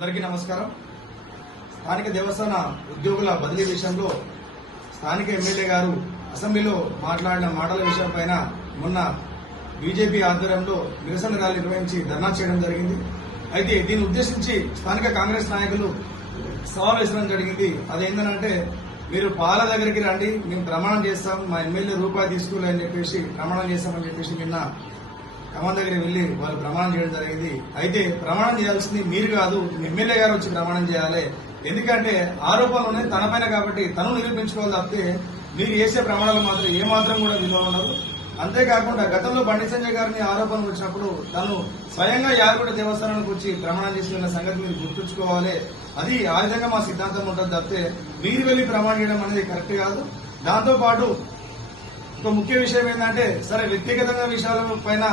అందరికీ నమస్కారం. స్థానిక దేవస్థాన ఉద్యోగుల బదిలీ విషయంలో స్థానిక ఎమ్మెల్యే గారు అసెంబ్లీలో మాట్లాడిన మాటల విషయంపైన మొన్న బీజేపీ ఆధ్వర్యంలో నిరసన ర్యాలీ నిర్వహించి ధర్నా చేయడం జరిగింది. అయితే దీన్ని ఉద్దేశించి స్థానిక కాంగ్రెస్ నాయకులు సభ వేసడం జరిగింది. అదేంటంటే మీరు పాల దగ్గరికి రండి, మేము ప్రమాణం చేస్తాం, మా ఎమ్మెల్యే రూపాయి తీసుకోలేని చెప్పేసి ప్రమాణం చేస్తామని చెప్పేసి నిన్న కమాన్ దగ్గరికి వెళ్లి వాళ్ళు ప్రమాణం చేయడం జరిగింది. అయితే ప్రమాణం చేయాల్సింది మీరు కాదు, ఎమ్మెల్యే గారు వచ్చి ప్రమాణం చేయాలి. ఎందుకంటే ఆరోపణలు ఉన్నాయి తనపైన, కాబట్టి తను నిరూపించుకోవాలి తప్పితే మీరు చేసే ప్రమాణాలు మాత్రం ఏమాత్రం కూడా విలువ ఉండదు. అంతేకాకుండా గతంలో బండి సంజయ్ గారిని ఆరోపణలు వచ్చినప్పుడు తను స్వయంగా యాదగిరి దేవస్థానానికి వచ్చి ప్రమాణం చేసిన సంగతి మీరు గుర్తుంచుకోవాలి. అది ఆ విధంగా మా సిద్ధాంతం ఉంటుంది తప్పితే మీరు వెళ్లి ప్రమాణం చేయడం అనేది కరెక్ట్ కాదు. దాంతోపాటు ఒక ముఖ్య విషయం ఏంటంటే, సరే వ్యక్తిగతంగా విషయాల పైన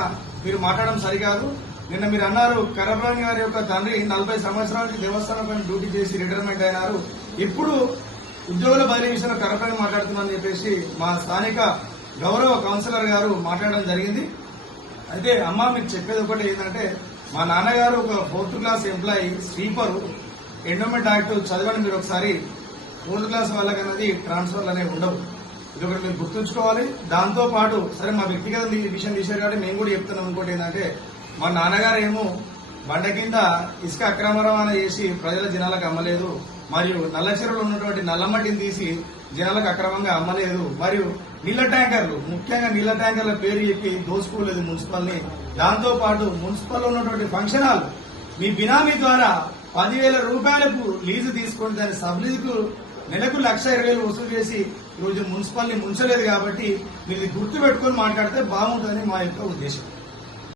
మీరు మాట్లాడడం సరికాదు. నిన్న మీరు అన్నారు కరబ్రాన్ గారి యొక్క తండ్రి 40 సంవత్సరాలకి దేవస్థానం పైన డ్యూటీ చేసి రిటైర్మెంట్ అయినారు, ఇప్పుడు ఉద్యోగుల బదిలీ విషయంలో కరబ్రాన్ మాట్లాడుతున్నారని చెప్పేసి మా స్థానిక గౌరవ కౌన్సిలర్ గారు మాట్లాడడం జరిగింది. అయితే అమ్మ మీకు చెప్పేది ఒకటి ఏంటంటే, మా నాన్నగారు ఒక 4th class employee, sweeper, endowment act చదవండి మీరు ఒకసారి. 4th క్లాస్ వాళ్ళకన్నది ట్రాన్స్ఫర్లు అనేవి ఉండవు. ఇది ఒకటి మీరు గుర్తుంచుకోవాలి. దాంతో పాటు సరే మా వ్యక్తిగత విషయం తీశారు కాబట్టి మేము కూడా చెప్తున్నాం. ఇంకోటి ఏంటంటే, మా నాన్నగారు ఏమో బండ కింద ఇసుక అక్రమ రవాణా చేసి ప్రజల జనాలకు అమ్మలేదు, మరియు నల్ల చెరువులో ఉన్నటువంటి నల్లమట్టిని తీసి జనాలకు అక్రమంగా అమ్మలేదు, మరియు నీళ్ల ట్యాంకర్లు, ముఖ్యంగా నీళ్ల ట్యాంకర్ల పేరు చెప్పి దోసుకోలేదు మున్సిపల్ని. దాంతో పాటు మున్సిపల్ ఉన్నటువంటి ఫంక్షన్ హాల్ మీ బినామీ ద్వారా 10,000 రూపాయలకు లీజు తీసుకొని దాని సబ్ లీజుకు నెలకు 1,20,000 వసూలు చేసి ఈరోజు మున్సిపల్ని ముంచలేదు. కాబట్టి మీరు గుర్తు పెట్టుకుని మాట్లాడితే బాగుంటుందని మా యొక్క ఉద్దేశం.